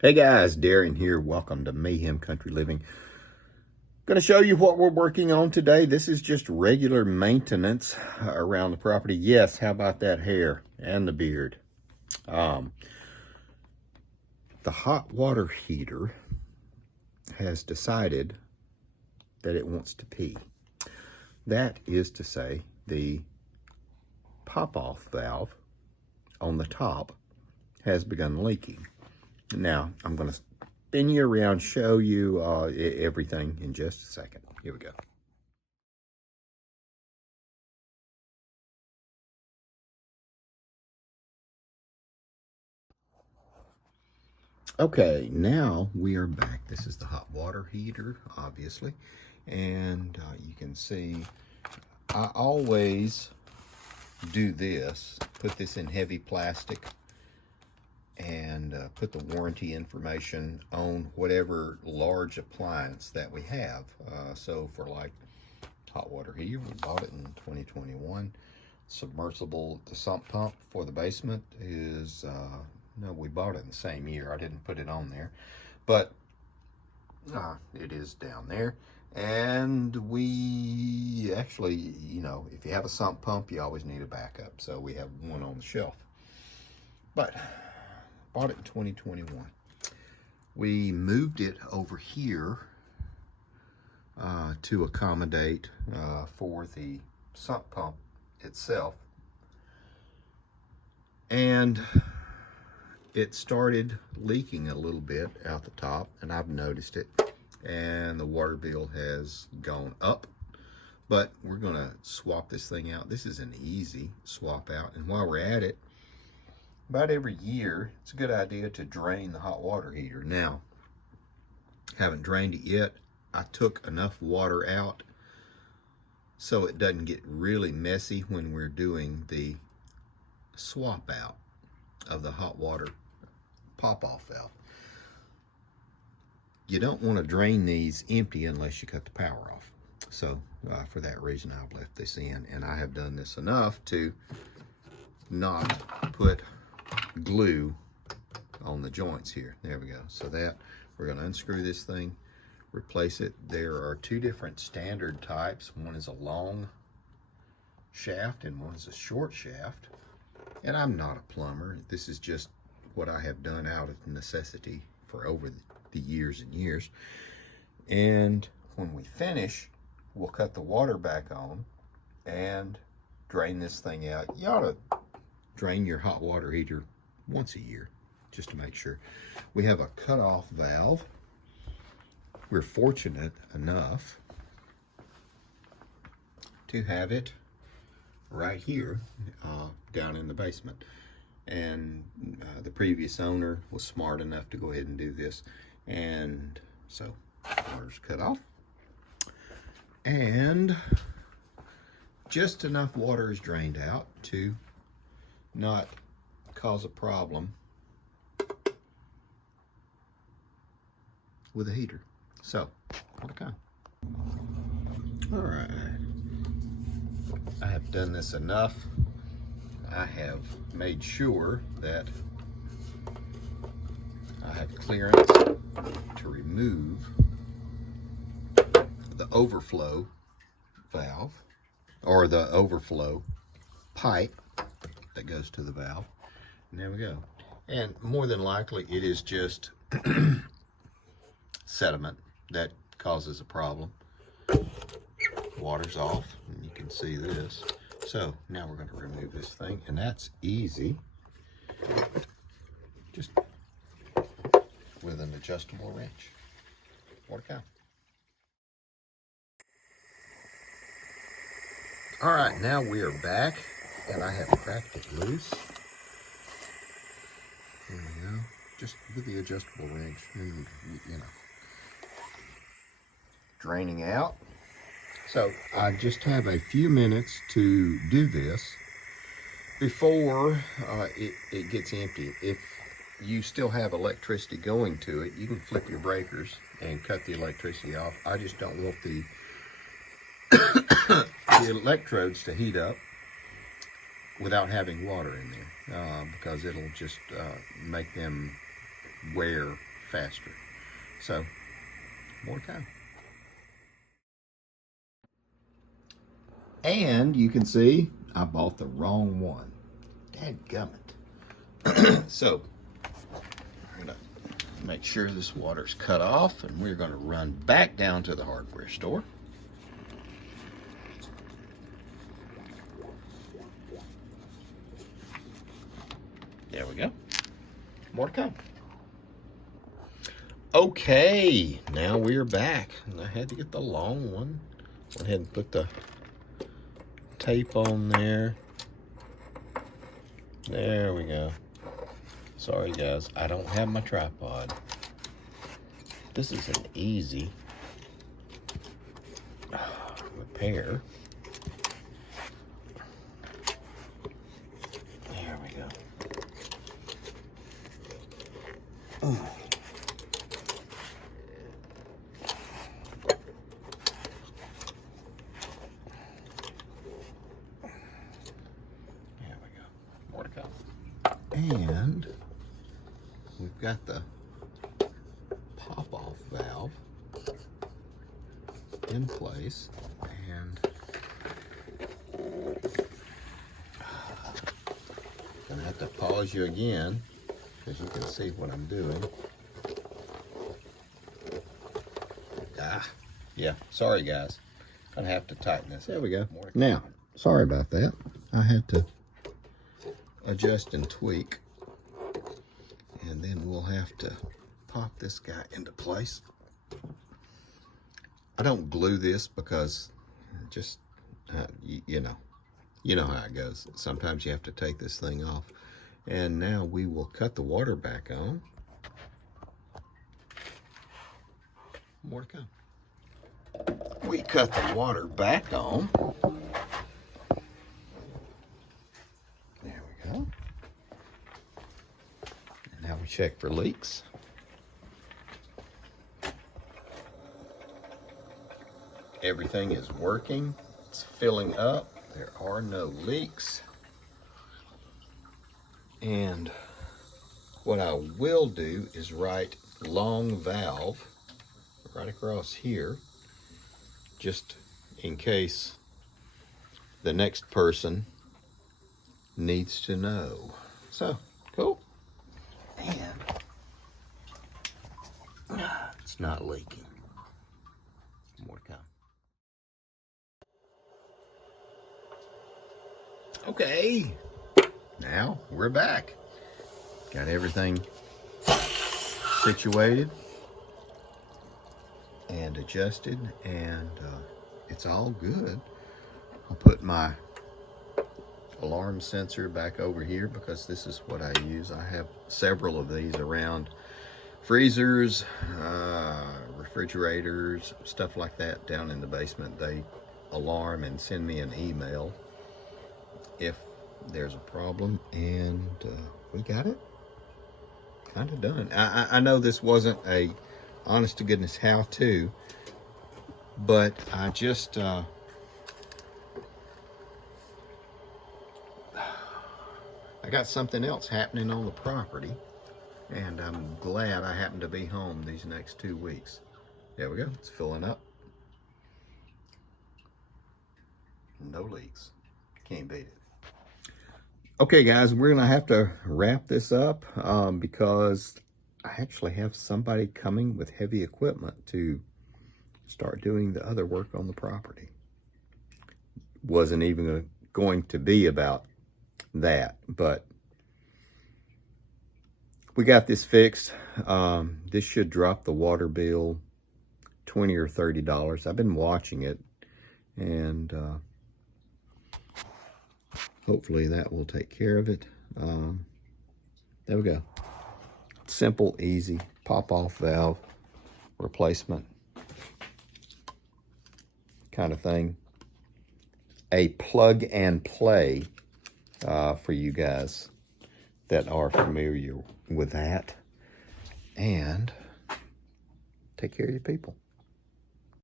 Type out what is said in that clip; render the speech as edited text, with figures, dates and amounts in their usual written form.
Hey guys, Darren here. Welcome to Mayhem Country Living. Going to show you what we're working on today. This is just regular maintenance around the property. Yes, how about that hair and the beard? Um, the hot water heater has decided that it wants to pee. That is to say, the pop-off valve on the top has begun leaking. Now, I'm going to spin you around, show you everything in just a second. Here we go. Okay, now we are back. This is the hot water heater, obviously. And you can see, I always do this, put this in heavy plastic and put the warranty information on whatever large appliance that we have. So for like hot water heater, we bought it in 2021. Submersible, the sump pump for the basement is, no, we bought it in the same year. I didn't put it on there, but it is down there. And we actually, you know, if you have a sump pump, you always need a backup. So we have one on the shelf. But bought it in 2021. We moved it over here to accommodate for the sump pump itself. And it started leaking a little bit out the top, and I've noticed it, and the water bill has gone up. But we're gonna swap this thing out. This is an easy swap out, and while we're at it, about every year it's a good idea to drain the hot water heater. Now, haven't drained it yet. I took enough water out so it doesn't get really messy when we're doing the swap out of the hot water pop-off valve. You don't want to drain these empty unless you cut the power off. So for that reason, I've left this in, and I have done this enough to not put glue on the joints here. There we go. So that we're going to unscrew this thing, replace it. There are two different standard types. One is a long shaft and one is a short shaft. And I'm not a plumber. This is just what I have done out of necessity for over the years and years. And when we finish, we'll cut the water back on and drain this thing out. You ought to drain your hot water heater once a year, just to make sure. We have a cutoff valve. We're fortunate enough to have it right here down in the basement, and the previous owner was smart enough to go ahead and do this, and so water's cut off, and just enough water is drained out to not cause a problem with the heater. So okay, all right, I have done this enough. I have made sure that I have clearance to remove the overflow valve, or the overflow pipe that goes to the valve. And there we go. And more than likely it is just sediment that causes a problem. Water's off, and you can see this. So now we're going to remove this thing, and that's easy, just with an adjustable wrench. What a cow. All right, now we are back, and I have cracked it loose. There we go. Just with the adjustable wrench, you know, draining out. So I just have a few minutes to do this before it gets empty. If you still have electricity going to it, you can flip your breakers and cut the electricity off. I just don't want the the electrodes to heat up without having water in there, because it'll just make them wear faster. So, more time. And you can see I bought the wrong one. Dadgummit. So, we're gonna make sure this water's cut off, and we're gonna run back down to the hardware store. There we go. More to come. Okay, now we're back. And I had to get the long one. Went ahead and put the tape on there. There we go. Sorry guys, I don't have my tripod. This is an easy repair. There we go. Oh. There we go. More to come. And we've got the pop-off valve in place, and gonna have to pause you again because you can see what I'm doing. Yeah, sorry guys. Gonna have to tighten this. There we go. Now, sorry about that. I had to adjust and tweak, and then we'll have to pop this guy into place. I don't glue this because just you know how it goes. Sometimes you have to take this thing off. And now we will cut the water back on. More to come. We cut the water back on. There we go. And now we check for leaks. Everything is working. It's filling up. There are no leaks. And what I will do is write long valve right across here, just in case the next person needs to know. So, cool. And it's not leaking. More to come. Okay, now we're back. Got everything situated and adjusted, and it's all good. I'll put my alarm sensor back over here because this is what I use. I have several of these around freezers, refrigerators, stuff like that down in the basement. They alarm and send me an email if there's a problem, and we got it kind of done. I know this wasn't a honest to goodness how-to, but I just I got something else happening on the property, and I'm glad I happened to be home these next 2 weeks. There we go, it's filling up. No leaks. Can't beat it. Okay guys, we're gonna have to wrap this up because I actually have somebody coming with heavy equipment to start doing the other work on the property. Wasn't even going to be about that, but we got this fixed. This should drop the water bill $20 or $30. I've been watching it, and hopefully that will take care of it. There we go. Simple, easy, pop-off valve replacement kind of thing. A plug and play for you guys that are familiar with that. And take care of your people.